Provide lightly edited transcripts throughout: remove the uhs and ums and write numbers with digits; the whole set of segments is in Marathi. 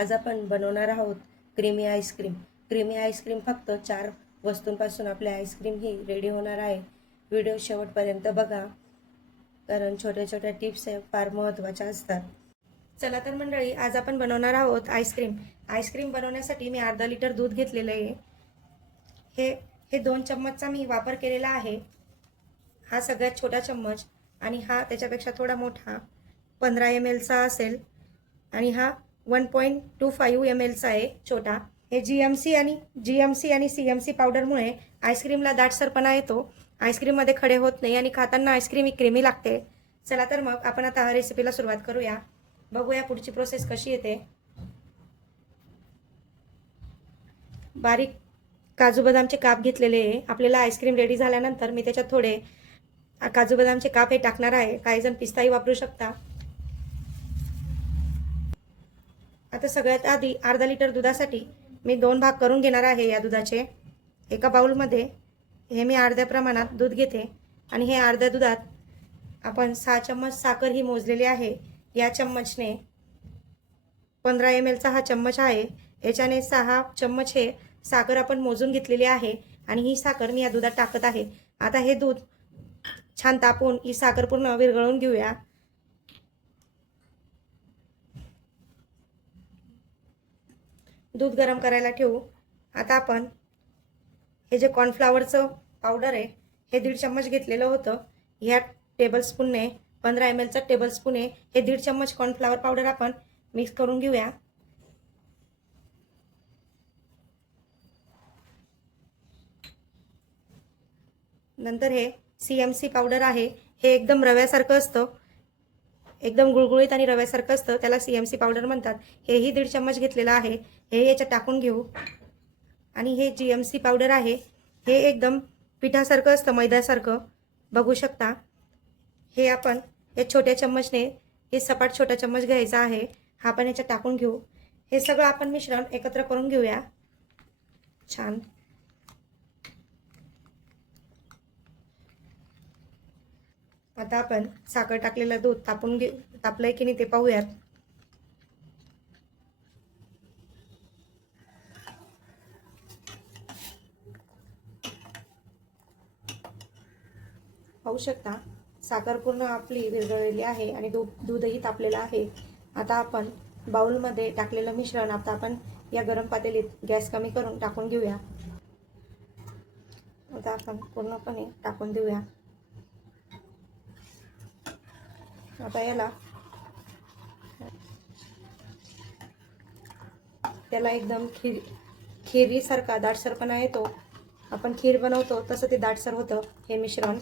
आज आपण बनवणार आहोत क्रीमी आईस्क्रीम. क्रीमी आईस्क्रीम फक्त 4 वस्तूंपासून आपली आईस्क्रीम ही रेडी होणार आहे. व्हिडिओ शेवटपर्यंत बघा, कारण छोट्या छोट्या टिप्स फार महत्त्वाच्या असतात. चला तर मंडळी, आज आपण बनवणार आहोत आईस्क्रीम. आईस्क्रीम बनवण्यासाठी मी अर्धा लिटर दूध घेतलेलं आहे. हे 2 चम्मचचा मी वापर केलेला आहे. हा सगळ्यात छोटा चम्मच आणि हा त्याच्यापेक्षा थोडा मोठा 15 ml चा असेल आणि हा 1.25 ml चा आहे छोटा. हे जीएमसी आणि सीएमसी पावडरमुळे आईस्क्रीमला दाटसरपणा येतो. आईस्क्रीममध्ये खडे होत नाही आणि खाताना आईस्क्रीम ही क्रीमी लागते. चला तर मग आपण आता रेसिपीला सुरुवात करूया. बघूया पुढची प्रोसेस कशी येते. बारीक काजू बदामचे काप घेतलेले आहे. आपल्याला आईस्क्रीम रेडी झाल्यानंतर मी त्याच्यात थोडे काजू बदामचे काप हे टाकणार आहे. काही जण पिस्ताही वापरू शकता. आता सगळ्यात आधी अर्धा लिटर दुधासाठी मी 2 भाग करून घेणार आहे. या दुधाचे एका बाउलमध्ये हे मी अर्ध्या प्रमाणात दूध घेते आणि हे अर्ध्या दुधात आपण 6 चम्मच साखर ही मोजलेली आहे. या चम्मचने 15 ml चा हा चम्मच आहे. याच्याने 6 चम्मच हे साखर आपण मोजून घेतलेली आहे आणि ही साखर मी या दुधात टाकत आहे. आता हे दूध छान तापवून ही साखर पूर्ण विरघळून घेऊया. दूध गरम करायला ठेवू. आता आपण हे जे कॉर्नफ्लॉवरचं पावडर आहे हे 1.5 चम्मच घेतलेलं होतं. ह्या टेबलस्पूनने 15 ml चा टेबलस्पून आहे. हे 1.5 चम्मच कॉर्नफ्लॉवर पावडर आपण मिक्स करून घेऊया. नंतर हे सीएमसी पावडर आहे. हे एकदम रव्यासारखं असतं, एकदम गुळगुळीत आणि रव्यासारखं असतं, त्याला सीएमसी पावडर म्हणतात. हेही 1.5 चम्मच घेतलेलं आहे. हे याच्यात टाकून घेऊ. आणि हे जीएमसी पावडर आहे. हे एकदम पिठासारखं असतं, मैद्यासारखं बघू शकता. हे आपण या छोट्या चम्मचने हे सपाट छोटा चम्मच घ्यायचा आहे. हा पण याच्यात टाकून घेऊ. हे सगळं आपण मिश्रण एकत्र करून घेऊया छान. आता आपण साखर टाकलेलं दूध तापलंय की नाही ते पाहूयात. पाहू शकता साखर पूर्ण आपली विरघळलेली आहे आणि दूधही तापलेलं आहे. आता आपण बाउलमध्ये टाकलेलं मिश्रण आता आपण या गरम पातेलीत गॅस कमी करून टाकून घेऊया. आता आपण पूर्णपणे टाकून देऊया. आता त्याला एकदम खिरीसारखा दाटसरपणा येतो. आपण खीर बनवतो तसं ते दाटसर होतं हे मिश्रण.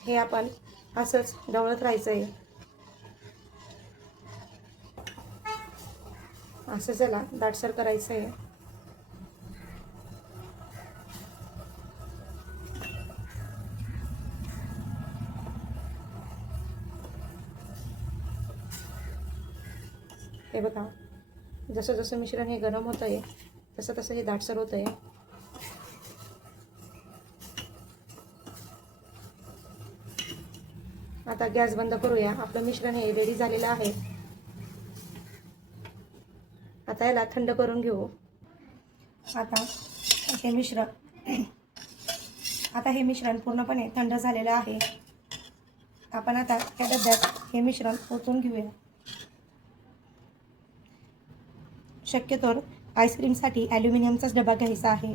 हे आपण असंच ढवळत राहायचं आहे. असं त्याला दाटसर करायचं आहे. हे बघा, जसं जसं मिश्रण हे गरम होत आहे तसं तसं हे दाटसर होत आहे. आता गॅस बंद करूया. आपलं मिश्रण हे रेडी झालेलं आहे. आता याला थंड करून घेऊ. आता हे मिश्रण पूर्णपणे थंड झालेलं आहे. आपण आता या डब्यात हे मिश्रण ओतून घेऊया. शक्यतोवर आईस्क्रीमसाठी ॲल्युमिनियमचाच डबा घ्यायचा आहे.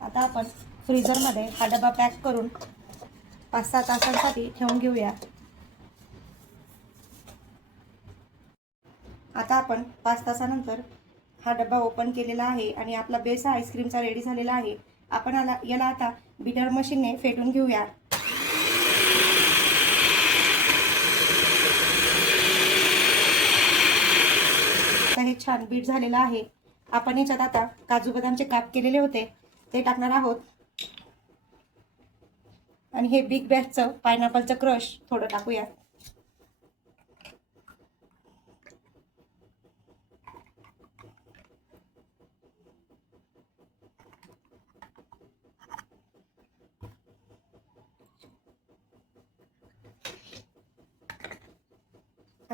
आता आपण फ्रीजरमध्ये हा डबा पॅक करून 5-6 तासांसाठी ठेवून घेऊया. आता आपण 5 तासानंतर हा डबा ओपन केलेला आहे आणि आपला बेस आईस्क्रीमचा रेडी झालेला आहे. आपण याला आता बीटर मशीनने फेटून घेऊया. आता हे छान बीट झालेलं आहे. आपण याच्यात आता काजू बदामचे काप केलेले होते ते टाकणार आहोत आणि हे बिग बॅचचं पायनॅपलचं क्रश थोडं टाकूया.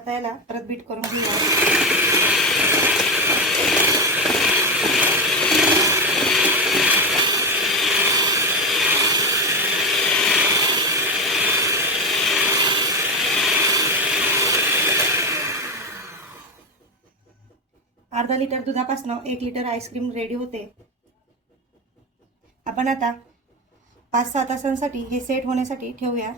आता याला परत बीट करून घेऊया. अर्धा लिटर दुधापासून 1 लिटर आईस्क्रीम रेडी होते. आपण आता 5-6 तासांसाठी हे सेट होण्यासाठी ठेवूया.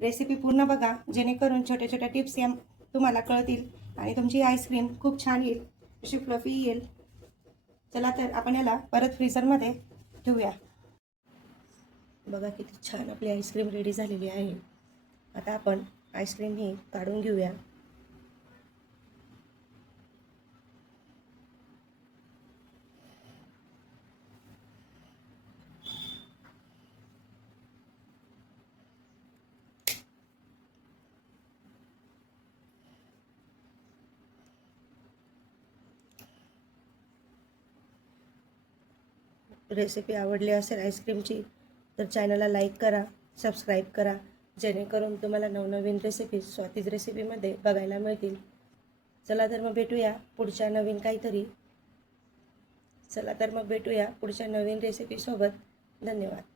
रेसिपी पूर्ण बघा, जेणेकरून छोट्या छोट्या टिप्स या तुम्हाला कळतील आणि तुमची आईस्क्रीम खूप छान येईल, अशी फ्लफी येईल. चला तर आपण याला परत फ्रीझरमध्ये ठेवूया. बघा किती छान आपली आईस्क्रीम रेडी झालेली आहे. आता आपण आईस्क्रीम ही काढून घेऊया. रेसिपी आवडली असेल आईस्क्रीमची तर चॅनलला लाईक करा, सबस्क्राईब करा, जेणेकरून तुम्हाला नवनवीन रेसिपी स्वातीज रेसिपीमध्ये बघायला मिळतील. चला तर मग भेटूया पुढच्या नवीन रेसिपीसोबत. धन्यवाद.